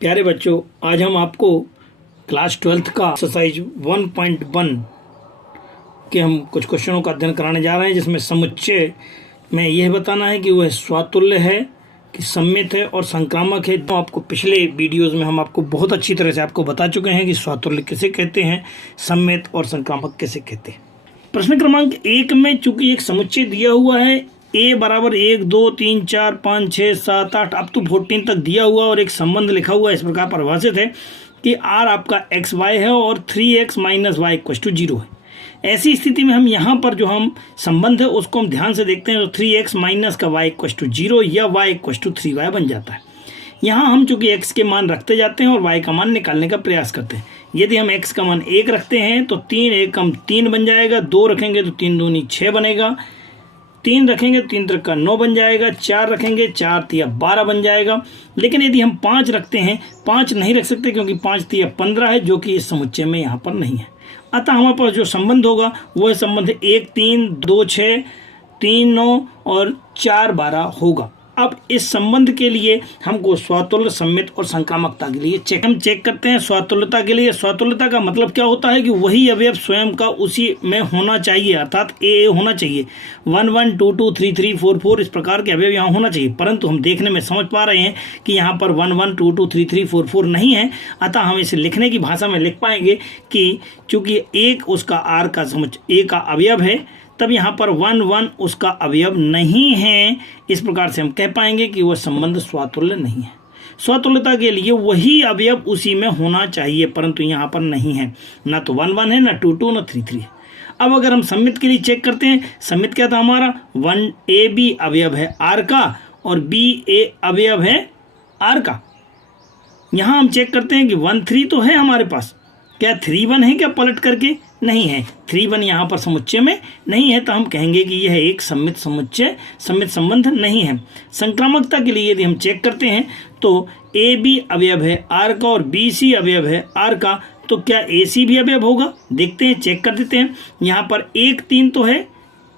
प्यारे बच्चों, आज हम आपको क्लास 12th का एक्सरसाइज 1.1 के हम कुछ क्वेश्चनों का अध्ययन कराने जा रहे हैं, जिसमें समुच्चय में यह बताना है कि वह स्वातुल्य है कि सममित है और संक्रामक है। तो आपको पिछले वीडियोस में हम आपको बहुत अच्छी तरह से आपको बता चुके हैं कि स्वातुल्य किसे कहते हैं, सममित और संक्रामक किसे कहते हैं। प्रश्न क्रमांक 1 में चूंकि एक समुच्चय दिया हुआ है a बराबर 1 2 3 4 5 6 7 8 अप टू 14 तक दिया हुआ और एक संबंध लिखा हुआ इस प्रकार परिभाषित है कि r आपका x y है और 3x minus Y equal to 0 है। ऐसी स्थिति में हम यहाँ पर जो हम संबंध है उसको हम ध्यान से देखते हैं तो 3x माइनस का y इक्वल टू 0 या y इक्वल टू 3y बन जाता है। यहाँ हम चूंकि x के मान रखते जाते हैं और y का मान निकालने का प्रयास करते हैं। यदि हम x का मान 1 रखते हैं तो 3 1 हम 3 बन जाएगा, 2 रखेंगे तो 3 दूनी 6 बनेगा, 3 रखेंगे तो 3 का 9 बन जाएगा, 4 रखेंगे 4 तिया 12 बन जाएगा। लेकिन यदि हम 5 रखते हैं, 5 नहीं रख सकते क्योंकि 5 तिया 15 है, जो कि इस समुच्चय में यहाँ पर नहीं है। अतः हमारे पास जो संबंध होगा वह संबंध 1 3 2 6 3 9 और 4 12 होगा। अब इस संबंध के लिए हमको स्वातुल्य, सममित और संक्रामकता के लिए हम चेक करते हैं। स्वातुल्यता के लिए, स्वातुल्यता का मतलब क्या होता है कि वही अवयव स्वयं का उसी में होना चाहिए, अर्थात ए होना चाहिए। 1 1 2 2 3 3 4 4 इस प्रकार के अवयव यहाँ होना चाहिए, परंतु हम देखने में समझ पा रहे हैं कि यहाँ पर 1 1 2 2 3 3 4 4 नहीं है। अतः हम इसे लिखने की भाषा में लिख पाएंगे कि चूंकि एक उसका आर का ए का अवयव है, तब यहाँ पर 1 1 उसका अवयव नहीं है। इस प्रकार से हम कह पाएंगे कि वह संबंध स्वातुल्य नहीं है। स्वातुल्यता के लिए वही अवयव उसी में होना चाहिए, परंतु यहाँ पर नहीं है। ना तो 1 1 है, ना 2 2, ना 3 3 है। अब अगर हम सममित के लिए चेक करते हैं, सममित क्या था हमारा 1 ए बी अवयव है आर का और बी ए अवयव है आर का। यहाँ हम चेक करते हैं कि 1 3 तो है हमारे पास, क्या 3 1 है क्या पलट करके? नहीं है, 3 1 यहाँ पर समुच्चय में नहीं है, तो हम कहेंगे कि यह एक सममित समुच्चय, सममित संबंध नहीं है। संक्रामकता के लिए यदि हम चेक करते हैं तो ए बी अवयव है आर का और बी सी अवयव है आर का, तो क्या ए सी भी अवयव होगा? देखते हैं, चेक कर देते हैं। यहाँ पर 1 3 तो है,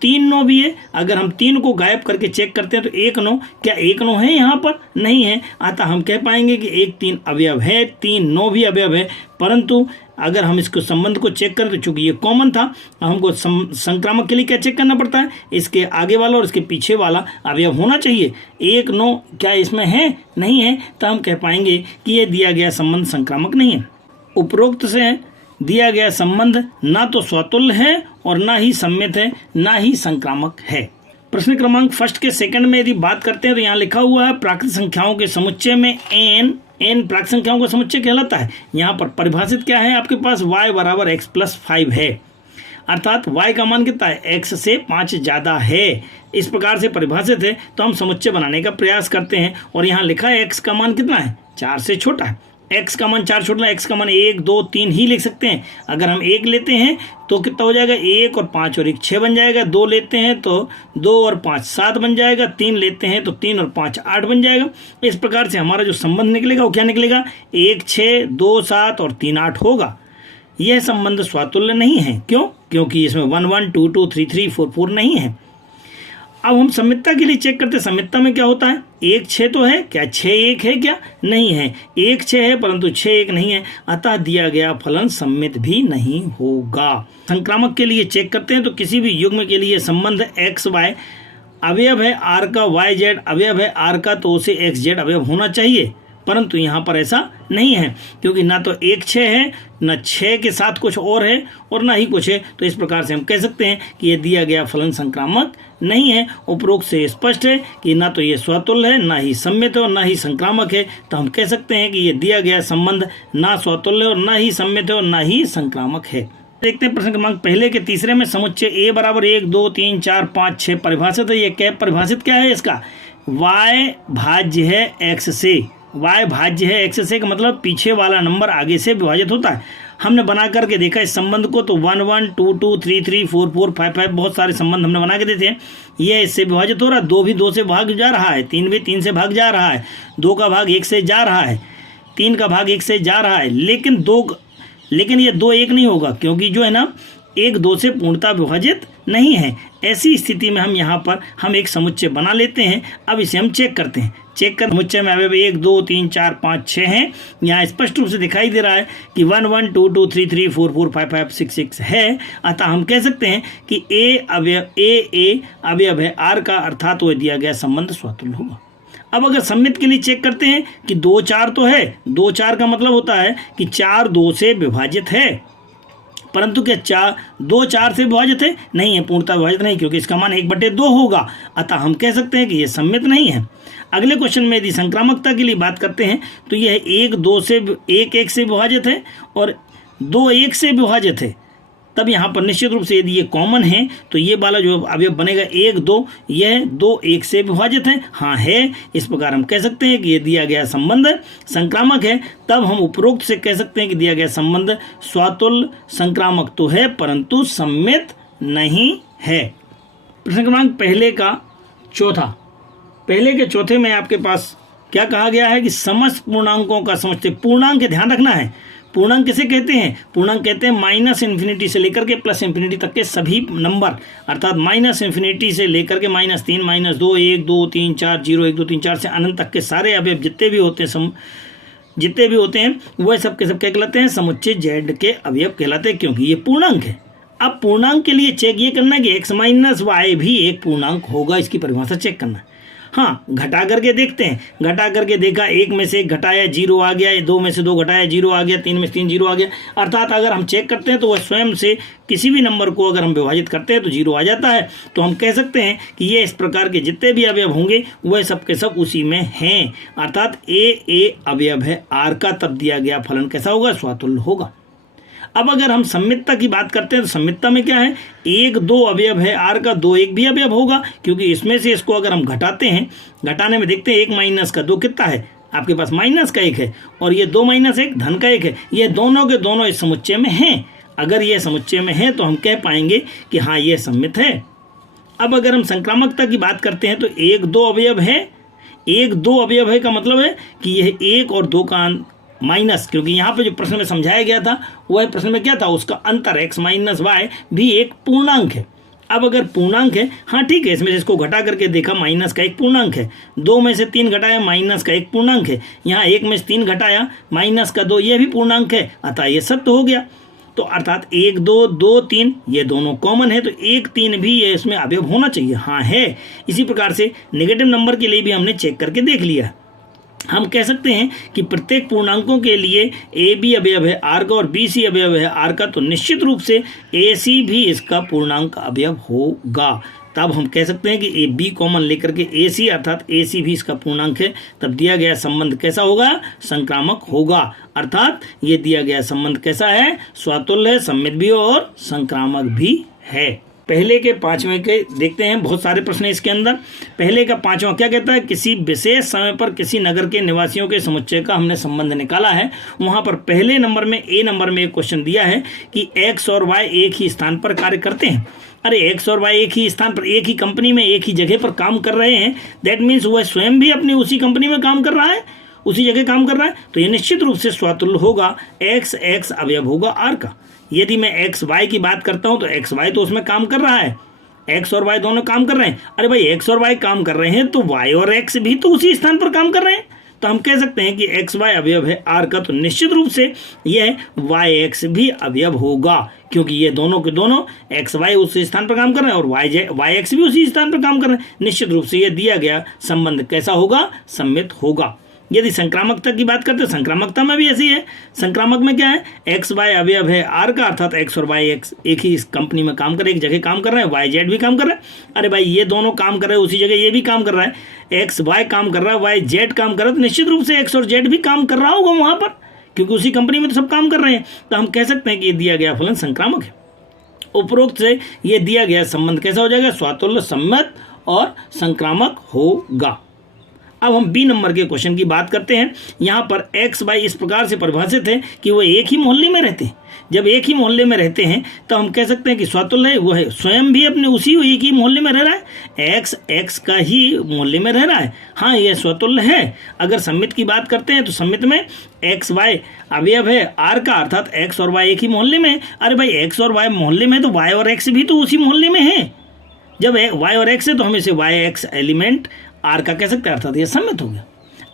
3 9 भी है। अगर हम 3 को गायब करके चेक करते हैं तो 1 9, क्या 1 9 है? यहाँ पर नहीं है। अतः हम कह पाएंगे कि 1 3 अवयव है, 3 9 भी अवयव है। परंतु अगर हम इसको संबंध को चेक करें तो चूंकि ये कॉमन था, हमको संक्रामक के लिए क्या चेक करना पड़ता है? इसके आगे वाला और इसके पीछे वाला अवयव होना चाहिए। 1 9 क्या इसमें है? नहीं है, तो हम कह पाएंगे कि ये दिया गया संबंध संक्रामक नहीं है। उपरोक्त से दिया गया संबंध ना तो स्वातुल्य है और ना ही सममित है, ना ही संक्रामक है। प्रश्न क्रमांक फर्स्ट के सेकंड में यदि बात करते हैं तो यहाँ लिखा हुआ है प्राकृत संख्याओं के समुच्चय में n प्राकृत संख्याओं का समुच्चय कहलाता है। यहाँ पर परिभाषित क्या है आपके पास? y बराबर x प्लस 5 है, अर्थात y का मान कितना है? x से 5 ज़्यादा है। इस प्रकार से परिभाषित है, तो हम समुच्चय बनाने का प्रयास करते हैं और यहाँ लिखा है x का मान कितना है? 4 से छोटा है। x का मान 4 छोटा है, x का मान 1 2 3 ही लिख सकते हैं। अगर हम 1 लेते हैं तो कितना हो जाएगा? 1 और 5 और 1 6 बन जाएगा। 2 लेते हैं तो 2 और 5 7 बन जाएगा। 3 लेते हैं तो 3 और 5 8 बन जाएगा। इस प्रकार से हमारा जो संबंध निकलेगा वो क्या निकलेगा? 1 6 2 7 और 3 8 होगा। यह संबंध स्वातुल्य नहीं है। क्यों? क्योंकि इसमें 1 1 2 2 3 3 4 4 नहीं है। अब हम सममितता के लिए चेक करते हैं। सममितता में क्या होता है? 1 6 तो है, क्या 6 1 है? क्या नहीं है। 1 6 है परंतु 6 1 नहीं है, अतः दिया गया फलन सममित भी नहीं होगा। संक्रामक के लिए चेक करते हैं तो किसी भी युग्म के लिए संबंध x y अवयव है आर का, y z अवयव है आर का, तो उसे x z अवयव होना चाहिए, परंतु यहाँ पर ऐसा नहीं है क्योंकि ना तो 1 6 है, न 6 के साथ कुछ और है और ना ही कुछ है। तो इस प्रकार से हम कह सकते हैं कि यह दिया गया फलन संक्रामक नहीं है। उपरोक्त से स्पष्ट है कि ना तो ये स्वातुल्य है, ना ही सममित है और ना ही संक्रामक है। तो हम कह सकते हैं कि ये दिया गया संबंध ना स्वातुल्य और ना ही सममित है और ना ही संक्रामक है। देखते हैं प्रश्न क्रमांक पहले के तीसरे में समुच्चय a बराबर 1 2 3 4 5 6 परिभाषित है। ये क्या परिभाषित क्या है इसका? y भाज्य है x से, y भाज्य है x से का मतलब पीछे वाला नंबर आगे से विभाजित होता है। हमने बना करके देखा इस संबंध को, तो 1 1 2 2 3 3 4 4 5 5 बहुत सारे संबंध हमने बना के देते हैं। ये इससे विभाजित हो रहा है, 2 भी 2 से भाग जा रहा है, 3 भी 3 से भाग जा रहा है, 2 का भाग 1 से जा रहा है, 3 का भाग 1 से जा रहा है। लेकिन ये 2 1 नहीं होगा क्योंकि जो है ना 1 2 से पूर्णतः विभाजित नहीं है। ऐसी स्थिति में हम यहाँ पर हम एक समुच्चय बना लेते हैं। अब इसे हम चेक करते हैं। चेक कर समुच्चय में अवयव 1 2 3 4 5 6 हैं। यहाँ स्पष्ट रूप से दिखाई दे रहा है कि 1 1 2 2 3 3 4 4 5 5 6 6 है। अतः हम कह सकते हैं कि ए अवयव है आर का, अर्थात वो दिया गया संबंध स्वतुल्य होगा। अब अगर सम्मित के लिए चेक करते हैं कि 2 4 तो है, 2 4 का मतलब होता है कि 4 2 से विभाजित है, परंतु क्या 2 4 से विभाजित है? नहीं है, पूर्णतः विभाजित नहीं, क्योंकि इसका मान 1/2 होगा। अतः हम कह सकते हैं कि यह सम्मित नहीं है। अगले क्वेश्चन में यदि संक्रामकता के लिए बात करते हैं तो यह 1 2 से 1 1 से विभाजित है और 2 1 से विभाजित है। तब यहाँ पर निश्चित रूप से यदि ये कॉमन है तो ये वाला जो अवयव बनेगा 1 2, यह 2 1 से विभाजित है। हाँ है, इस प्रकार हम कह सकते हैं कि ये दिया गया संबंध संक्रामक है। तब हम उपरोक्त से कह सकते हैं कि दिया गया संबंध स्वातुल्य संक्रामक तो है परंतु सम्मित नहीं है। प्रश्न क्रमांक पहले का चौथा, पहले के चौथे में आपके पास क्या कहा गया है कि समस्त पूर्णांकों का समझते, पूर्णांक ध्यान रखना है। पूर्णांक किसे कहते हैं? पूर्णांक कहते हैं -इन्फिनिटी से लेकर के +इन्फिनिटी तक के सभी नंबर, अर्थात -इन्फिनिटी से लेकर के -3 -2 1 2 3 4 0 1 2 3 4 से अनंत तक के सारे अवयव जितने भी होते हैं वह सब के सब क्या कहलाते हैं? समुच्चय Z के अवयव कहलाते हैं, क्योंकि ये पूर्णांक है। अब पूर्णांक के लिए चेक ये करना है कि x - y भी एक पूर्णांक होगा, इसकी परिभाषा चेक करना है। हाँ, घटा करके देखते हैं। घटा करके देखा, 1 में से 1 घटाया 0 आ गया, 2 में से 2 घटाया 0 आ गया, 3 में से 3 0 आ गया। अर्थात अगर हम चेक करते हैं तो वह स्वयं से किसी भी नंबर को अगर हम विभाजित करते हैं तो 0 आ जाता है। तो हम कह सकते हैं कि ये इस प्रकार के जितने भी अवयव होंगे वह सब के सब उसी में हैं। अर्थात ए अवयव है आर का, तब दिया गया फलन कैसा होगा? स्वतुल्य होगा। अब अगर हम सम्मितता की बात करते हैं तो सम्मितता में क्या है? 1 2 अवयव है आर का, 2 1 भी अवयव होगा, क्योंकि इसमें से इसको अगर हम घटाते हैं, घटाने में देखते हैं 1 - का 2 कितना है? आपके पास माइनस का 1 है और ये 2 - 1 धन का 1 है। ये दोनों के दोनों इस समुच्चय में हैं। अगर ये समुच्चय में है तो हम कह पाएंगे कि हाँ ये सम्मित है। अब अगर हम संक्रामकता की बात करते हैं तो 1 2 अवयव है, 1 2 अवयव है का मतलब है कि यह 1 और 2 का माइनस, क्योंकि यहाँ पे जो प्रश्न में समझाया गया था वह प्रश्न में क्या था? उसका अंतर x - y भी एक पूर्णांक है। अब अगर पूर्णांक है, हाँ ठीक है, इसमें से इसको घटा करके देखा, माइनस का 1 पूर्णांक है। 2 में से 3 घटाया, माइनस का 1 पूर्णांक है। यहाँ 1 में से 3 घटाया, माइनस का 2, यह भी पूर्णांक है। अतः ये सत्य हो गया। तो अर्थात 1 2 2 3 ये दोनों कॉमन है, तो 1 3 भी ये इसमें अवयव होना चाहिए। हाँ है। इसी प्रकार से नेगेटिव नंबर के लिए भी हमने चेक करके देख लिया। हम कह सकते हैं कि प्रत्येक पूर्णांकों के लिए ए बी अवयव है आर का और बी सी अवयव है आर का, तो निश्चित रूप से ए सी भी इसका पूर्णांक अवयव होगा। तब हम कह सकते हैं कि ए बी कॉमन लेकर के ए सी, अर्थात ए सी भी इसका पूर्णांक है। तब दिया गया संबंध कैसा होगा? संक्रामक होगा। अर्थात ये दिया गया संबंध कैसा है? स्वतुल्य है, सम्मित भी और संक्रामक भी है। पहले के 5वें के देखते हैं, बहुत सारे प्रश्न हैं इसके अंदर। पहले का 5वां क्या कहता है? किसी विशेष समय पर किसी नगर के निवासियों के समुच्चय का हमने संबंध निकाला है। वहां पर पहले नंबर में ए नंबर में एक क्वेश्चन दिया है कि एक्स और वाई एक ही स्थान पर कार्य करते हैं। अरे एक्स और वाई एक ही स्थान पर, एक ही कंपनी में, एक ही जगह पर काम कर रहे हैं। दैट मीन्स वह स्वयं भी अपनी उसी कंपनी में काम कर रहा है, उसी जगह काम कर रहा है, तो ये निश्चित रूप से स्वतुल्य होगा। एक्स अवयव होगा आर का। यदि मैं एक्स वाई की बात करता हूं तो एक्स वाई तो उसमें काम कर रहा है, एक्स और वाई दोनों काम कर रहे हैं। अरे भाई एक्स और वाई काम कर रहे हैं तो वाई और एक्स भी तो उसी स्थान पर काम कर रहे हैं। तो हम कह सकते हैं कि एक्स वाई अवयव है आर का, तो निश्चित रूप से यह वाई एक्स भी अवयव होगा, क्योंकि ये दोनों के दोनों एक्स वाई उसी स्थान पर काम कर रहे हैं और वाई एक्स भी उसी स्थान पर काम कर रहे हैं। निश्चित रूप से यह दिया गया संबंध कैसा होगा? सम्मित होगा। यदि संक्रामकता की बात करते हैं, संक्रामकता में भी ऐसी है। संक्रामक में क्या है? एक्स वाई अवयव है आर का, अर्थात एक्स और वाई एक्स एक ही कंपनी में काम कर रहे हैं, एक जगह काम कर रहे हैं, वाई जेड भी काम कर रहा है। अरे भाई ये दोनों काम कर रहे हैं उसी जगह, ये भी काम कर रहा है, एक्स वाई काम कर रहा है, वाई जेड काम कर रहा है, तो निश्चित रूप से एक्स और जेड भी काम कर रहा होगा वहां पर, क्योंकि उसी कंपनी में तो सब काम कर रहे हैं। तो हम कह सकते हैं कि ये दिया गया फलन संक्रामक है। उपरोक्त से ये दिया गया संबंध कैसा हो जाएगा? स्वतुल्य, सम्मित और संक्रामक होगा। अब हम बी नंबर के क्वेश्चन की बात करते हैं। यहाँ पर एक्स वाई इस प्रकार से परिभाषित है कि वो एक ही मोहल्ले में रहते हैं। जब एक ही मोहल्ले में रहते हैं तो हम कह सकते हैं कि स्वतुल्य है, वो है स्वयं भी अपने उसी एक ही मोहल्ले में रह रहा है, एक्स का ही मोहल्ले में रह रहा है। हाँ यह स्वतुल्य है। अगर सम्मित की बात करते हैं तो सम्मित में एक्स वाई अवयव है आर का, अर्थात एक्स और वाई एक ही मोहल्ले में है। अरे भाई एक्स और वाई मोहल्ले में, तो वाई और एक्स भी तो उसी मोहल्ले में है। जब वाई और एक्स है तो हम इसे वाई एक्स एलिमेंट आर का कह सकते हैं, अर्थात ये सम्मित हो गया।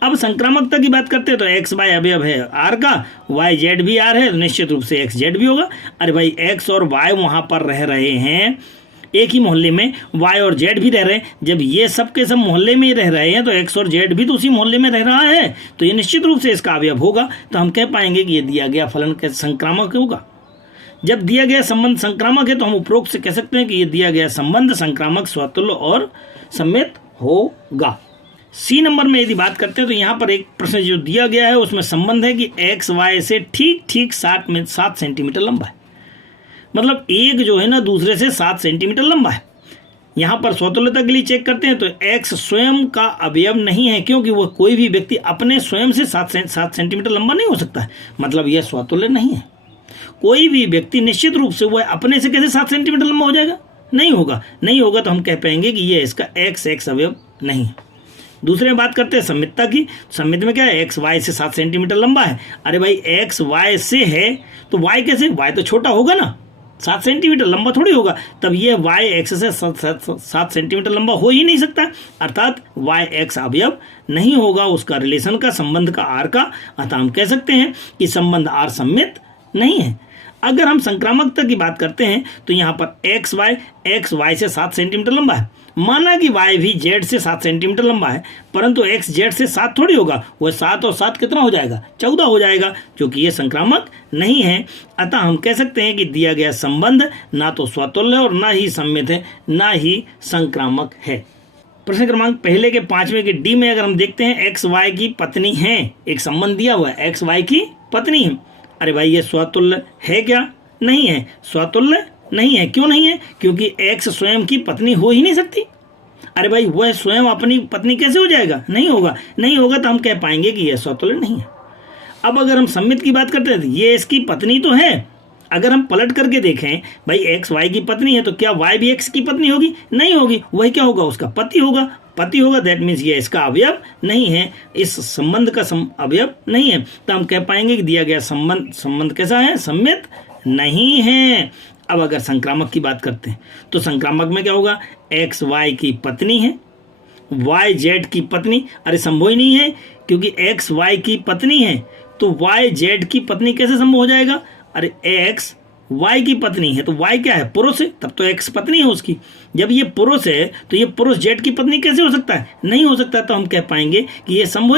अब संक्रामकता की बात करते हैं तो एक्स वाई अवयव है आर का, वाई जेड भी आर है तो निश्चित रूप से एक्स जेड भी होगा। अरे भाई एक्स और वाई वहाँ पर रह रहे हैं एक ही मोहल्ले में, वाई और जेड भी रह रहे हैं। जब ये सब के सब मोहल्ले में ही रह रहे हैं तो एक्स और जेड भी तो उसी मोहल्ले में रह रहा है, तो ये निश्चित रूप से इसका अवयव होगा। तो हम कह पाएंगे कि ये दिया गया फलन संक्रामक होगा। जब दिया गया संबंध संक्रामक है तो हम उपरोक्त से कह सकते हैं कि ये दिया गया संबंध संक्रामक, स्वतुल्य और सम्मित होगा। सी नंबर में यदि बात करते हैं तो यहाँ पर एक प्रश्न जो दिया गया है उसमें संबंध है कि एक्स वाई से ठीक 7 सेंटीमीटर लंबा है। मतलब एक जो है ना दूसरे से 7 सेंटीमीटर लंबा है। यहाँ पर स्वतुल्यता के लिए चेक करते हैं तो एक्स स्वयं का अवयव नहीं है, क्योंकि वह कोई भी व्यक्ति अपने स्वयं से 7 सेंटीमीटर लंबा नहीं हो सकता है, मतलब यह स्वतुल्य नहीं है। कोई भी व्यक्ति निश्चित रूप से वह अपने से कैसे 7 सेंटीमीटर लंबा हो जाएगा, नहीं होगा तो हम कह पाएंगे कि यह इसका एक्स अवयव नहीं है। दूसरे में बात करते हैं सम्मितता की। सम्मित में क्या है, एक्स वाई से 7 सेंटीमीटर लंबा है। अरे भाई एक्स वाई से है तो वाई कैसे, वाई तो छोटा होगा ना, 7 सेंटीमीटर लंबा थोड़ी होगा, तब ये वाई एक्स से 7 सेंटीमीटर लंबा हो ही नहीं सकता, अर्थात वाई एक्स अवयव नहीं होगा उसका रिलेशन का, संबंध का आर का। अतः हम कह सकते हैं कि संबंध आर सम्मित नहीं है। अगर हम संक्रामकता की बात करते हैं तो यहाँ पर एक्स वाई से 7 सेंटीमीटर लंबा है। माना कि वाई भी जेड से 7 सेंटीमीटर लंबा है, परंतु एक्स जेड से 7 थोड़ी होगा, वह 7 और 7 कितना हो जाएगा, 14 हो जाएगा, क्योंकि ये संक्रामक नहीं है। अतः हम कह सकते हैं कि दिया गया संबंध ना तो स्वतुल्य और ना ही सम्मित है, ना ही संक्रामक है। प्रश्न क्रमांक पहले के 5वें के डी में अगर हम देखते हैं एक्स वाई की पत्नी है, एक संबंध दिया हुआ है एक्स वाई की पत्नी है। अरे भाई ये स्वतुल्य है क्या, नहीं है, स्वतुल्य नहीं है। क्यों नहीं है, क्योंकि एक्स स्वयं की पत्नी हो ही नहीं सकती। अरे भाई वह स्वयं अपनी पत्नी कैसे हो जाएगा, नहीं होगा तो हम कह पाएंगे कि यह स्वतुल्य नहीं है। अब अगर हम सम्मित की बात करते हैं तो ये इसकी पत्नी तो है। अगर हम पलट करके देखें भाई एक्स वाई की पत्नी है तो क्या वाई भी एक्स की पत्नी होगी, नहीं होगी, वही क्या होगा, उसका पति होगा। दैट मीन्स ये इसका अवयव नहीं है, इस संबंध का अवयव नहीं है। तो हम कह पाएंगे कि दिया गया संबंध कैसा है, सम्मित नहीं है। अब अगर संक्रामक की बात करते हैं तो संक्रामक में क्या होगा, एक्स वाई की पत्नी है, वाई जेड की पत्नी। अरे संभव ही नहीं है, क्योंकि एक्स वाई की पत्नी है तो वाई जेड की पत्नी कैसे संभव हो जाएगा। अरे एक्स वाई की पत्नी है तो वाई क्या है, पुरुष है, तब तो एक्स पत्नी है उसकी। जब ये पुरुष है तो ये पुरुष जेड की पत्नी कैसे हो सकता है, नहीं हो सकता। तो हम कह पाएंगे कि ये संभव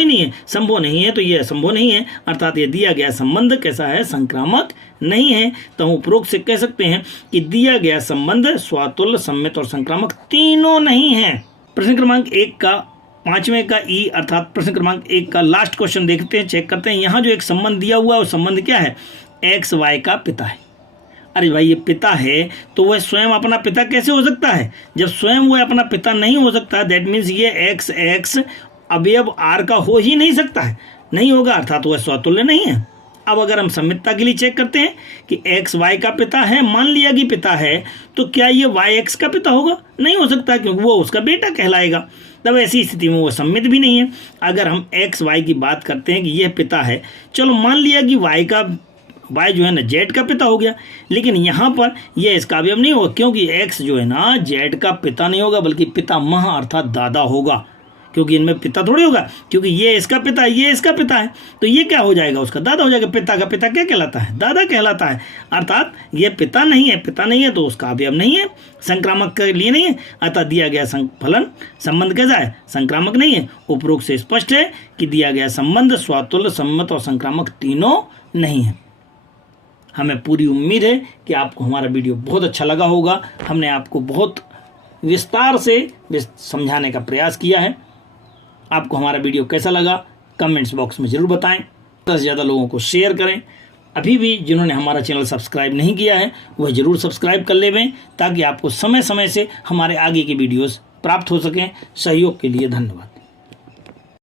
नहीं है तो ये संभव नहीं है, अर्थात ये दिया गया संबंध कैसा है, संक्रामक नहीं है। तो हम उपरोक्त से कह सकते हैं कि दिया गया संबंध स्वतुल्य, सम्मित और संक्रामक तीनों नहीं है। प्रश्न क्रमांक 1 का 5वें का ई अर्थात प्रश्न क्रमांक 1 का लास्ट क्वेश्चन देखते हैं, चेक करते हैं। यहाँ जो एक संबंध दिया हुआ है वो संबंध क्या है, एक्स वाई का पिता है। अरे भाई ये पिता है तो वह स्वयं अपना पिता कैसे हो सकता है, जब स्वयं वह अपना पिता नहीं हो सकता, दैट मीन्स ये एक्स अवयव आर का हो ही नहीं सकता है, नहीं होगा, अर्थात वह स्वतुल्य नहीं है। अब अगर हम सम्मितता के लिए चेक करते हैं कि एक्स वाई का पिता है, मान लिया कि पिता है, तो क्या ये वाई एक्स का पिता होगा, नहीं हो सकता, क्योंकि वो उसका बेटा कहलाएगा। तब ऐसी स्थिति में वो सम्मित भी नहीं है। अगर हम एक्स वाई की बात करते हैं कि यह पिता है, चलो मान लिया कि वाई जो है ना जेड का पिता हो गया, लेकिन यहाँ पर यह इसका अवयव नहीं होगा, क्योंकि एक्स जो है ना जेड का पिता नहीं होगा, बल्कि पितामह अर्थात दादा होगा, क्योंकि इनमें पिता थोड़ी होगा, क्योंकि ये इसका पिता है, ये इसका पिता है, तो ये क्या हो जाएगा, उसका दादा हो जाएगा। पिता का पिता क्या कहलाता है, दादा कहलाता है, अर्थात ये पिता नहीं है तो उसका अवयव नहीं है, संक्रामक के लिए नहीं है। अतः दिया गया फलन संबंध कैसा है, संक्रामक नहीं है। उपरोक्त से स्पष्ट है कि दिया गया संबंध स्वतुल्य, सम्मित और संक्रामक तीनों नहीं है। हमें पूरी उम्मीद है कि आपको हमारा वीडियो बहुत अच्छा लगा होगा। हमने आपको बहुत विस्तार से समझाने का प्रयास किया है। आपको हमारा वीडियो कैसा लगा कमेंट्स बॉक्स में ज़रूर बताएं, ज़्यादा से ज़्यादा लोगों को शेयर करें। अभी भी जिन्होंने हमारा चैनल सब्सक्राइब नहीं किया है वह ज़रूर सब्सक्राइब कर लें, ताकि आपको समय समय से हमारे आगे की वीडियोस प्राप्त हो सकें। सहयोग के लिए धन्यवाद।